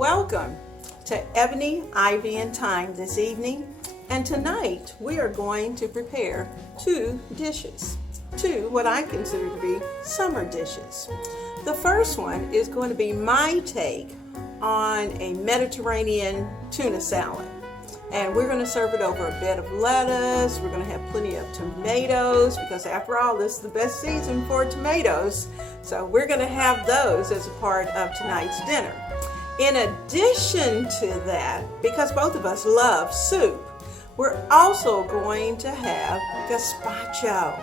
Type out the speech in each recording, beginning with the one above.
Welcome to Ebony, Ivy, and Thyme this evening. And tonight we are going to prepare two dishes. Two what I consider to be summer dishes. The first one is going to be my take on a Mediterranean tuna salad. And we're going to serve it over a bed of lettuce. We're going to have plenty of tomatoes because after all, this is the best season for tomatoes. So we're going to have those as a part of tonight's dinner. In addition to that, because both of us love soup, we're also going to have gazpacho.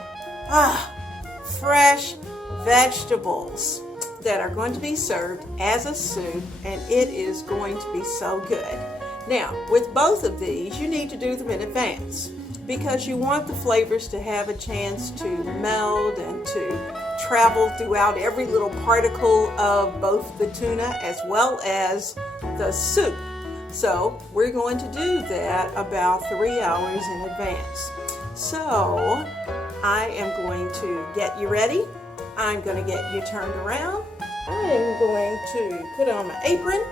Fresh vegetables that are going to be served as a soup, and it is going to be so good. Now, with both of these, you need to do them in advance because you want the flavors to have a chance to meld and to travel throughout every little particle of both the tuna as well as the soup. So we're going to do that about 3 hours in advance. So I am going to get you ready. I'm going to get you turned around. I am going to put on my apron,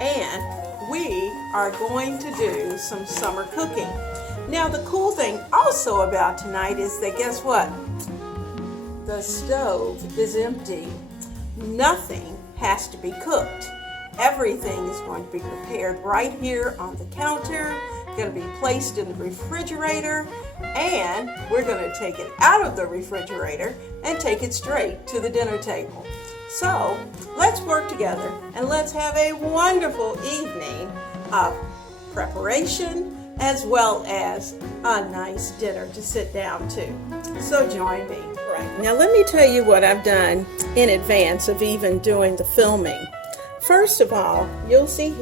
and we are going to do some summer cooking. Now, the cool thing also about tonight is that guess what? The stove is empty. Nothing has to be cooked. Everything is going to be prepared right here on the counter, going to be placed in the refrigerator, and we're going to take it out of the refrigerator and take it straight to the dinner table. So let's work together and let's have a wonderful evening of preparation as well as a nice dinner to sit down to. So join me. Right. Now let me tell you what I've done in advance of even doing the filming. First of all, you'll see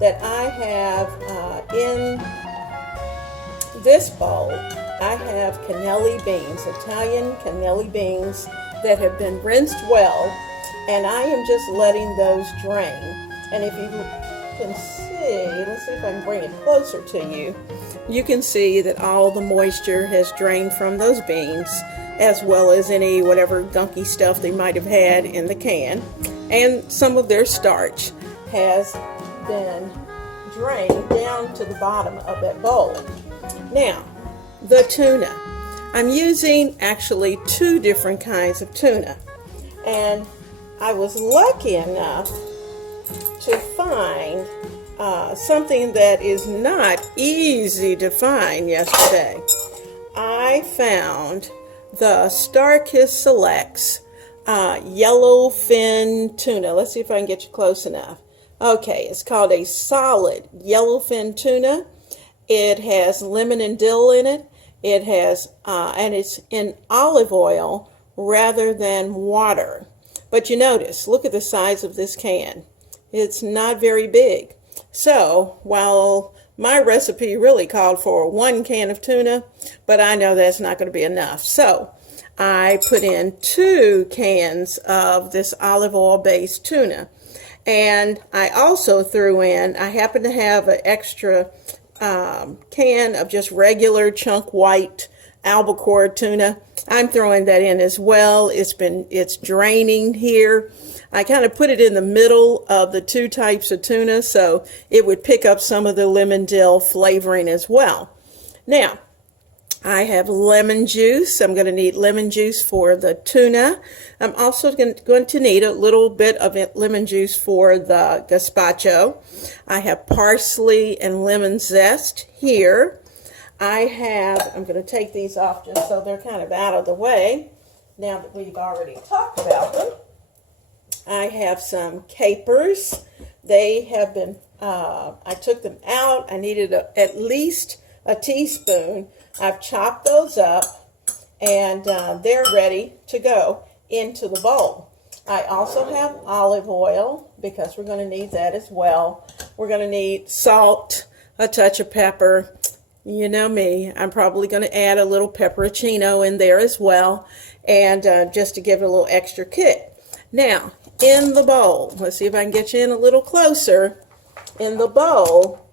that I have in this bowl, I have cannelli beans, Italian cannelli beans that have been rinsed well, and I am just letting those drain. And if you can see, let's see if I can bring it closer to you, you can see that all the moisture has drained from those beans, as well as any whatever gunky stuff they might have had in the can. And some of their starch has been drained down to the bottom of that bowl. Now, the tuna. I'm using actually two different kinds of tuna. And I was lucky enough to find something that is not easy to find yesterday. I found the Stalks Selects yellowfin tuna. Let's see if I can get you close enough. Okay, it's called a solid yellowfin tuna. It has lemon and dill in it. It has, and it's in olive oil rather than water. But you notice, look at the size of this can. It's not very big. So, while my recipe really called for 1 can of tuna, but I know that's not going to be enough. So, I put in 2 cans of this olive oil based tuna. And I also threw in, I happen to have an extra can of just regular chunk white albacore tuna. I'm throwing that in as well. It's draining here. I kind of put it in the middle of the 2 types of tuna so it would pick up some of the lemon dill flavoring as well. Now, I have lemon juice. I'm going to need lemon juice for the tuna. I'm also going to need a little bit of lemon juice for the gazpacho. I have parsley and lemon zest here. I'm going to take these off just so they're kind of out of the way now that we've already talked about them. I have some capers. They have been, I took them out. I needed at least a teaspoon. I've chopped those up, and they're ready to go into the bowl. I also have olive oil because we're going to need that as well. We're going to need salt, a touch of pepper. You know me, I'm probably going to add a little pepperoncino in there as well, and just to give it a little extra kick. Now, in the bowl, let's see if I can get you in a little closer. In the bowl,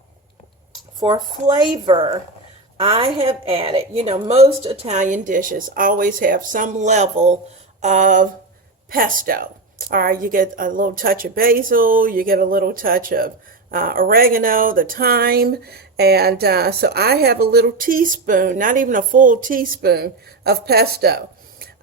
for flavor, I have added, most Italian dishes always have some level of pesto. All right, you get a little touch of basil, you get a little touch of oregano, the thyme, and so I have a little teaspoon, not even a full teaspoon of pesto.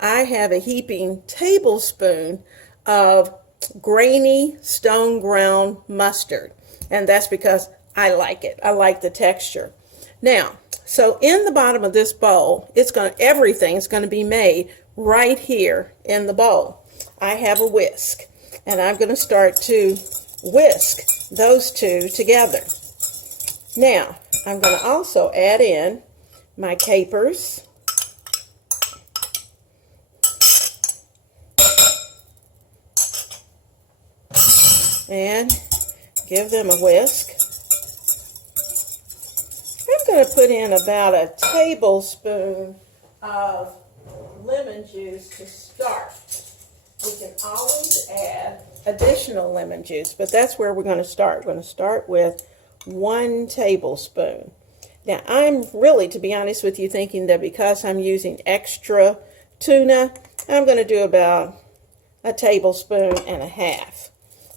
I have a heaping tablespoon of grainy stone ground mustard, and that's because I like it. I like the texture. Now, so in the bottom of this bowl, everything's going to be made right here in the bowl. I have a whisk, and I'm going to start to whisk those two together. Now, I'm going to also add in my capers, and give them a whisk. I'm going to put in about a tablespoon of lemon juice to start. We can always add additional lemon juice, but that's where we're going to start. We're going to start with 1 tablespoon. Now, I'm really, to be honest with you, thinking that because I'm using extra tuna, I'm going to do about 1.5 tablespoons,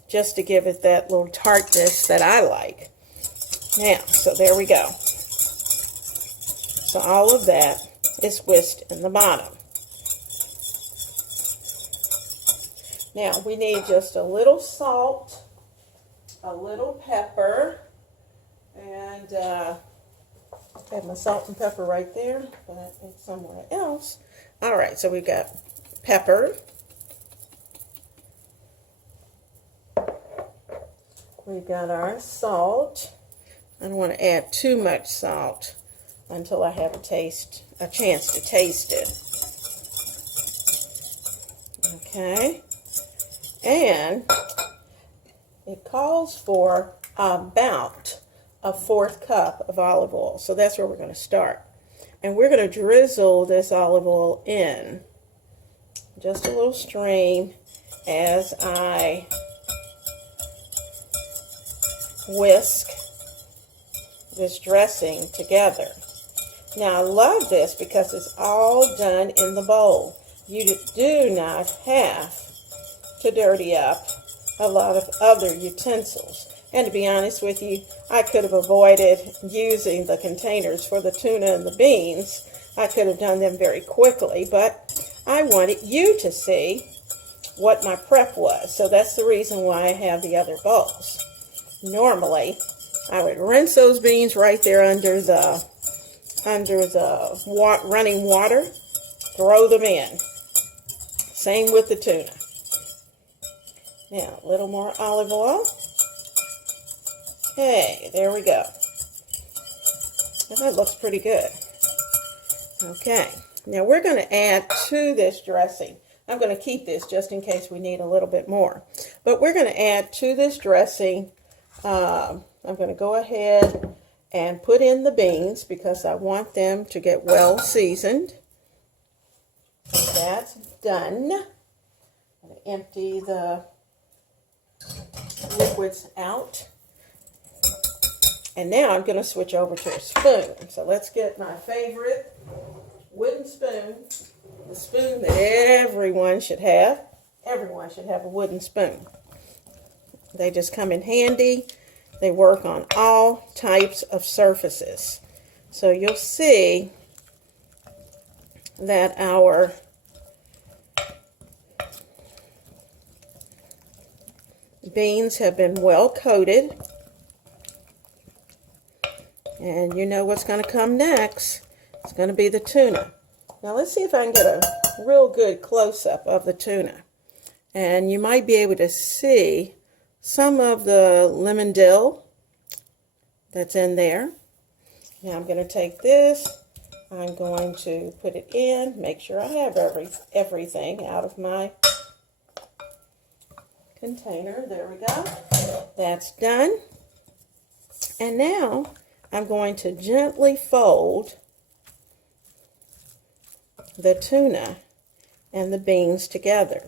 just to give it that little tartness that I like. Now, so there we go. So all of that is whisked in the bottom. Now, we need just a little salt, a little pepper, and I have my salt and pepper right there, but it's somewhere else. All right, so we've got pepper. We've got our salt. I don't want to add too much salt until I have a chance to taste it. Okay. And it calls for about a 1/4 cup of olive oil. So that's where we're going to start. And we're going to drizzle this olive oil in. Just a little stream as I whisk this dressing together. Now I love this because it's all done in the bowl. You do not have to dirty up a lot of other utensils. And to be honest with you, I could have avoided using the containers for the tuna and the beans. I could have done them very quickly, but I wanted you to see what my prep was. So that's the reason why I have the other bowls. Normally, I would rinse those beans right there under the running water, throw them in. Same with the tuna. Now, a little more olive oil. Okay, there we go. And that looks pretty good. Okay, now we're going to add to this dressing. I'm going to keep this just in case we need a little bit more. But we're going to add to this dressing, I'm going to go ahead and put in the beans because I want them to get well seasoned. So that's done. I'm going to empty the liquids out. And now I'm going to switch over to a spoon. So let's get my favorite wooden spoon, the spoon that everyone should have. Everyone should have a wooden spoon. They just come in handy. They work on all types of surfaces. So you'll see that our beans have been well coated. And you know what's going to come next. It's going to be the tuna. Now let's see if I can get a real good close-up of the tuna. And you might be able to see some of the lemon dill that's in there. Now I'm going to take this. I'm going to put it in. Make sure I have everything out of my container. There we go. That's done. And now I'm going to gently fold the tuna and the beans together.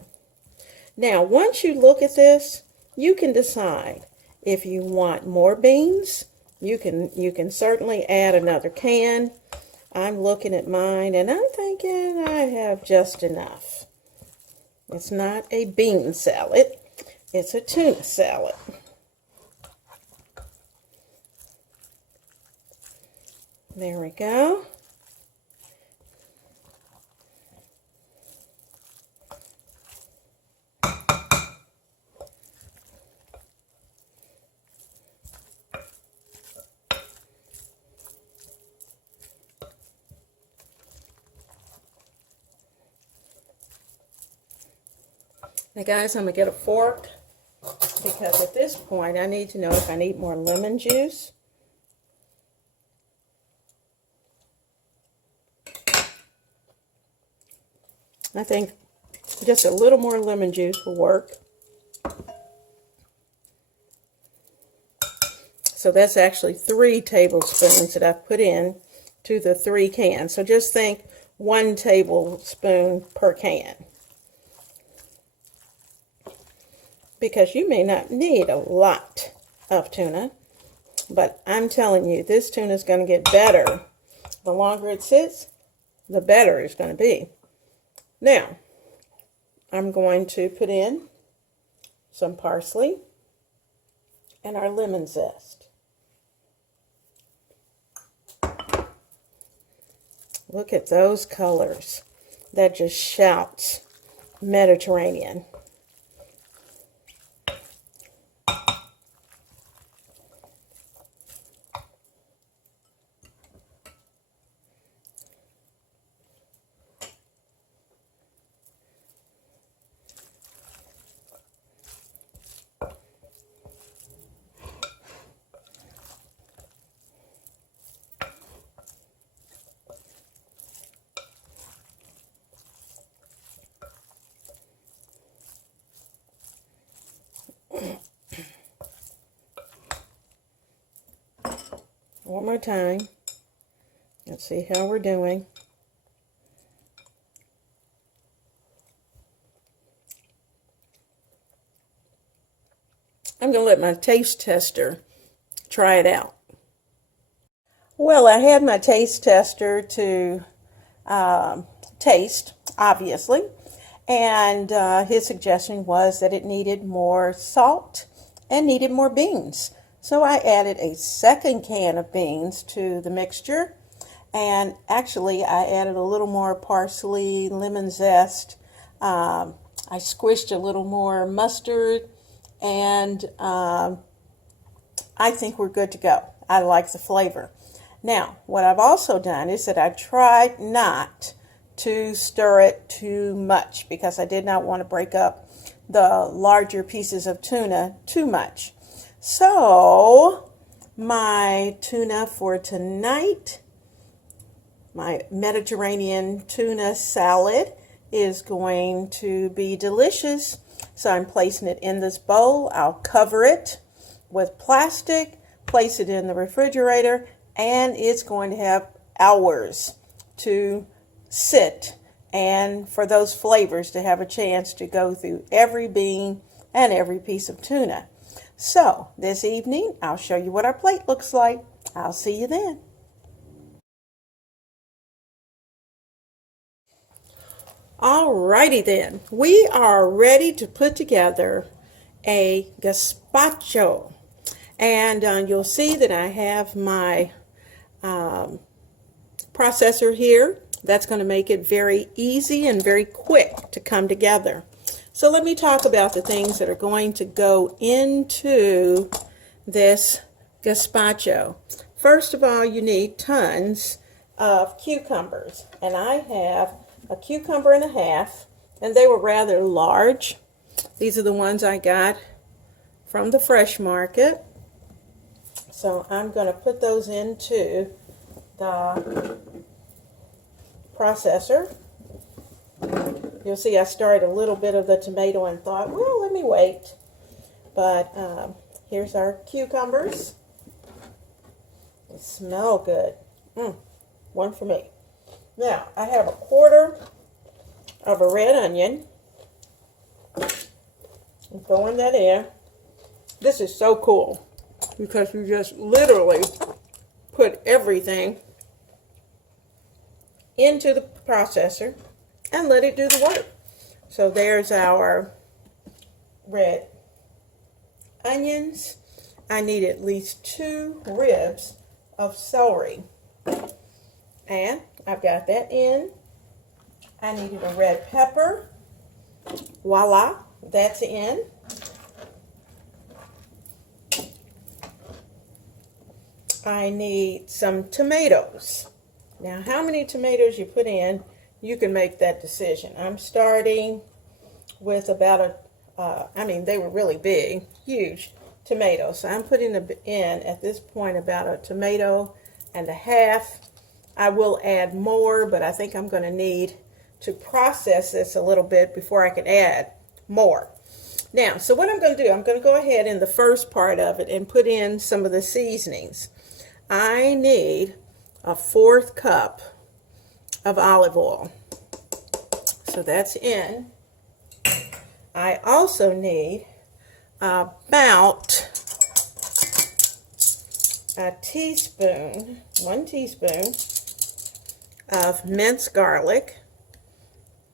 Now, once you look at this, you can decide if you want more beans. You can certainly add another can. I'm looking at mine and I'm thinking I have just enough. It's not a bean salad. It's a tuna salad. There we go. Now guys, I'm going to get a fork because at this point I need to know if I need more lemon juice. I think just a little more lemon juice will work. So that's actually 3 tablespoons that I've put in to the 3 cans. So just think 1 tablespoon per can. Because you may not need a lot of tuna, but I'm telling you, this tuna is going to get better. The longer it sits, the better it's going to be. Now, I'm going to put in some parsley and our lemon zest. Look at those colors. That just shouts Mediterranean. One more time. Let's see how we're doing. I'm going to let my taste tester try it out. Well, I had my taste tester to taste, obviously, and his suggestion was that it needed more salt and needed more beans. So I added a 2nd can of beans to the mixture, and actually I added a little more parsley, lemon zest. I squished a little more mustard, and I think we're good to go. I like the flavor. Now, what I've also done is that I tried not to stir it too much because I did not want to break up the larger pieces of tuna too much. So, my tuna for tonight, my Mediterranean tuna salad, is going to be delicious. So I'm placing it in this bowl. I'll cover it with plastic, place it in the refrigerator, and it's going to have hours to sit and for those flavors to have a chance to go through every bean and every piece of tuna. So this evening, I'll show you what our plate looks like. I'll see you then. Alrighty then, we are ready to put together a gazpacho. And you'll see that I have my processor here. That's going to make it very easy and very quick to come together. So let me talk about the things that are going to go into this gazpacho. First of all, you need tons of cucumbers. And I have a cucumber and a half, and they were rather large. These are the ones I got from the fresh market. So I'm going to put those into the processor. You'll see I started a little bit of the tomato and thought, well, let me wait. But here's our cucumbers. They smell good. One for me. Now, I have a quarter of a red onion. I'm throwing that in. This is so cool because you just literally put everything into the processor and let it do the work. So there's our red onions. I need at least 2 ribs of celery. And I've got that in. I needed a red pepper. Voila, that's in. I need some tomatoes. Now, how many tomatoes you put in, you can make that decision. I'm starting with about they were really big, huge tomatoes. So I'm putting in, at this point, about a tomato and a half. I will add more, but I think I'm going to need to process this a little bit before I can add more. Now, so what I'm going to do, I'm going to go ahead in the first part of it and put in some of the seasonings. I need a 1/4 cup of olive oil. So that's in. I also need about a teaspoon, 1 teaspoon of minced garlic,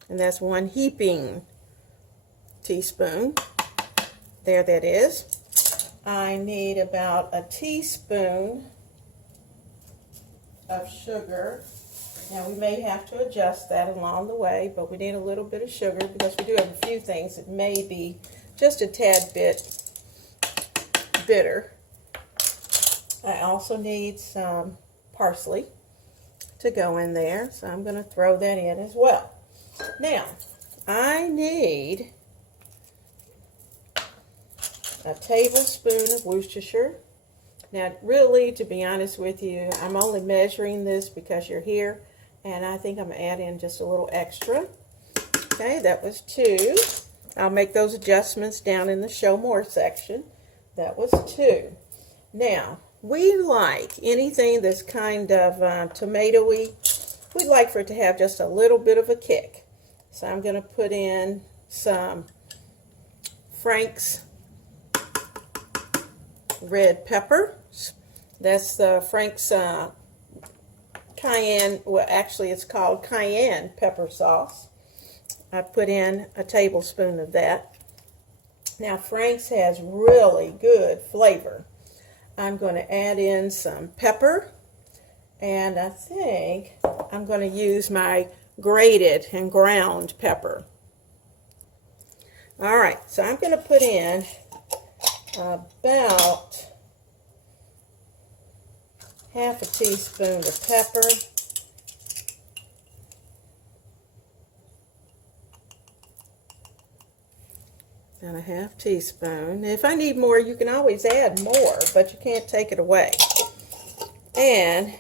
and that's 1 heaping teaspoon. There that is. I need about a teaspoon of sugar. Now we may have to adjust that along the way, but we need a little bit of sugar because we do have a few things that may be just a tad bit bitter. I also need some parsley to go in there, so I'm going to throw that in as well. Now, I need a tablespoon of Worcestershire. Now, really, to be honest with you, I'm only measuring this because you're here, and I think I'm going to add in just a little extra. Okay, that was 2. I'll make those adjustments down in the show more section. That was 2. Now, we like anything that's kind of tomatoey. We'd like for it to have just a little bit of a kick. So I'm going to put in some Frank's red pepper. That's the Frank's cayenne, well actually it's called cayenne pepper sauce. I put in a tablespoon of that. Now Frank's has really good flavor. I'm going to add in some pepper, and I think I'm going to use my grated and ground pepper. Alright, so I'm going to put in about half a teaspoon of pepper, and a half teaspoon. If I need more, you can always add more, but you can't take it away. And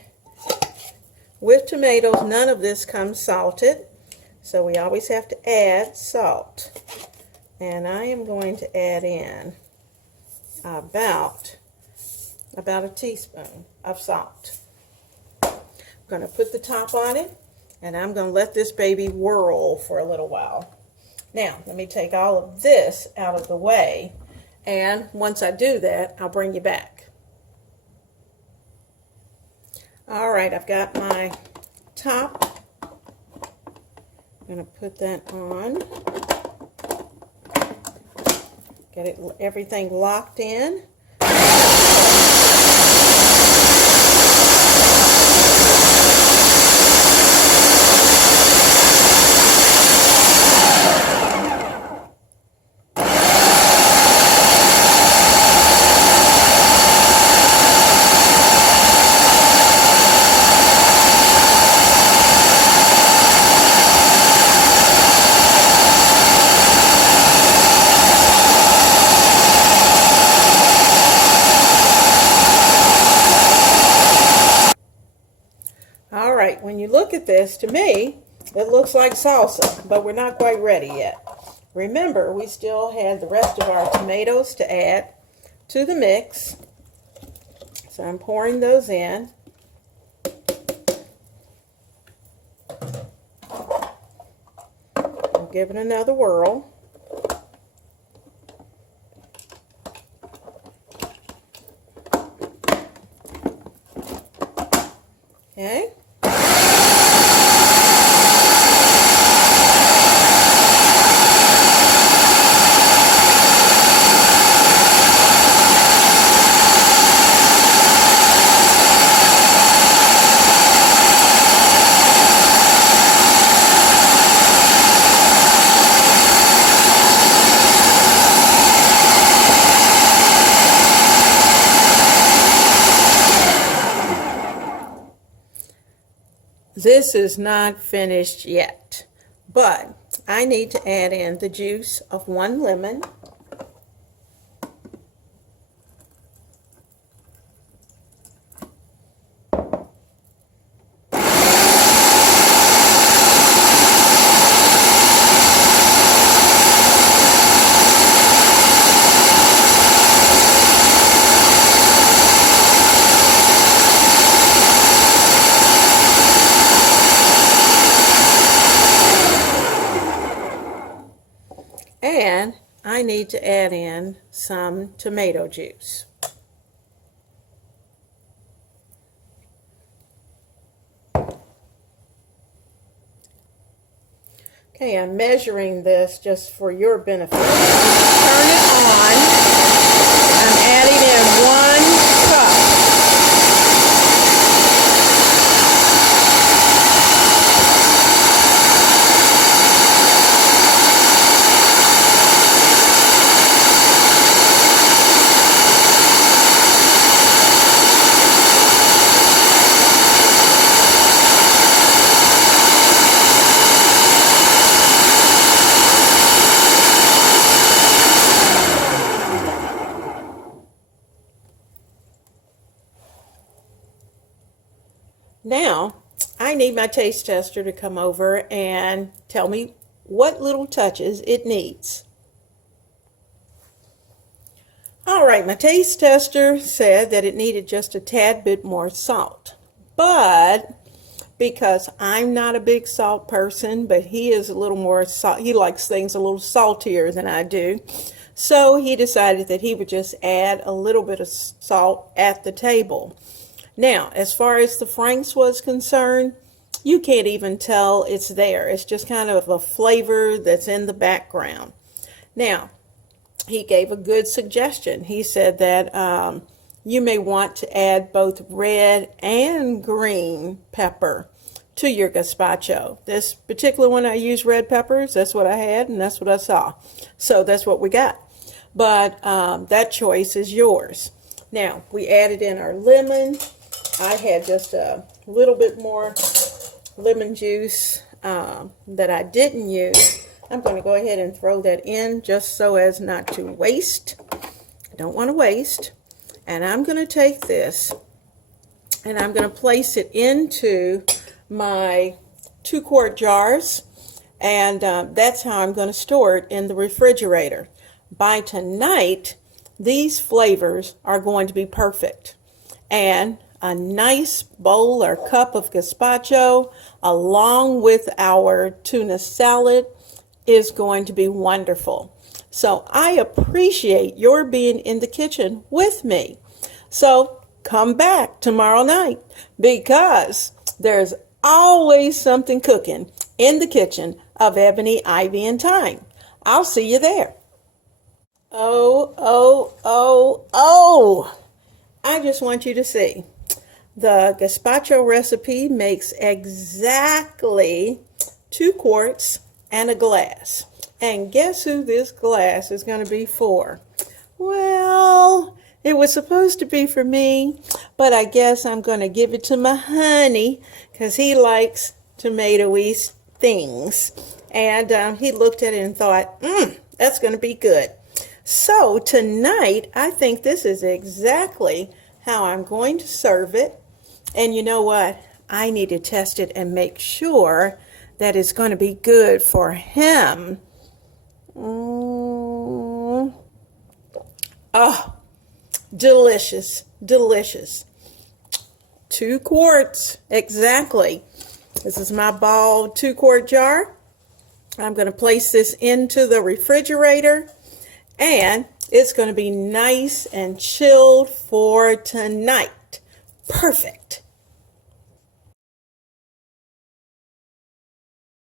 with tomatoes, none of this comes salted, so we always have to add salt. And I am going to add in about a teaspoon of salt. I'm going to put the top on it, and I'm going to let this baby whirl for a little while. Now, let me take all of this out of the way, and once I do that, I'll bring you back. All right, I've got my top. I'm going to put that on. Get everything locked in. When you look at this, to me, it looks like salsa, but we're not quite ready yet. Remember, we still had the rest of our tomatoes to add to the mix. So I'm pouring those in. I'll give it another whirl. Okay. this is not finished yet, but I need to add in the juice of 1 lemon. And I need to add in some tomato juice. Okay, I'm measuring this just for your benefit. Turn it on. I'm adding in 1 cup. Now, I need my taste tester to come over and tell me what little touches it needs. All right, my taste tester said that it needed just a tad bit more salt. But because I'm not a big salt person, but he is a little more salt, he likes things a little saltier than I do. So he decided that he would just add a little bit of salt at the table. Now, as far as the Frank's was concerned, you can't even tell it's there. It's just kind of a flavor that's in the background. Now, he gave a good suggestion. He said that you may want to add both red and green pepper to your gazpacho. This particular one, I used red peppers. That's what I had, and that's what I saw. So that's what we got. But that choice is yours. Now, we added in our lemon. I had just a little bit more lemon juice that I didn't use. I'm going to go ahead and throw that in just so as not to waste. I don't want to waste. And I'm going to take this and I'm going to place it into my 2-quart jars. And that's how I'm going to store it in the refrigerator. By tonight, these flavors are going to be perfect. And a nice bowl or cup of gazpacho along with our tuna salad is going to be wonderful. So I appreciate your being in the kitchen with me. So come back tomorrow night because there's always something cooking in the kitchen of Ebony, Ivy, and Thyme. I'll see you there. Oh, I just want you to see. The gazpacho recipe makes exactly 2 quarts and a glass. And guess who this glass is going to be for? Well, it was supposed to be for me, but I guess I'm going to give it to my honey because he likes tomato-y things. And he looked at it and thought, that's going to be good. So tonight, I think this is exactly how I'm going to serve it. And you know what? I need to test it and make sure that it's going to be good for him. Oh, delicious, delicious. 2 quarts, exactly. This is my ball 2-quart jar. I'm going to place this into the refrigerator. And it's going to be nice and chilled for tonight. Perfect.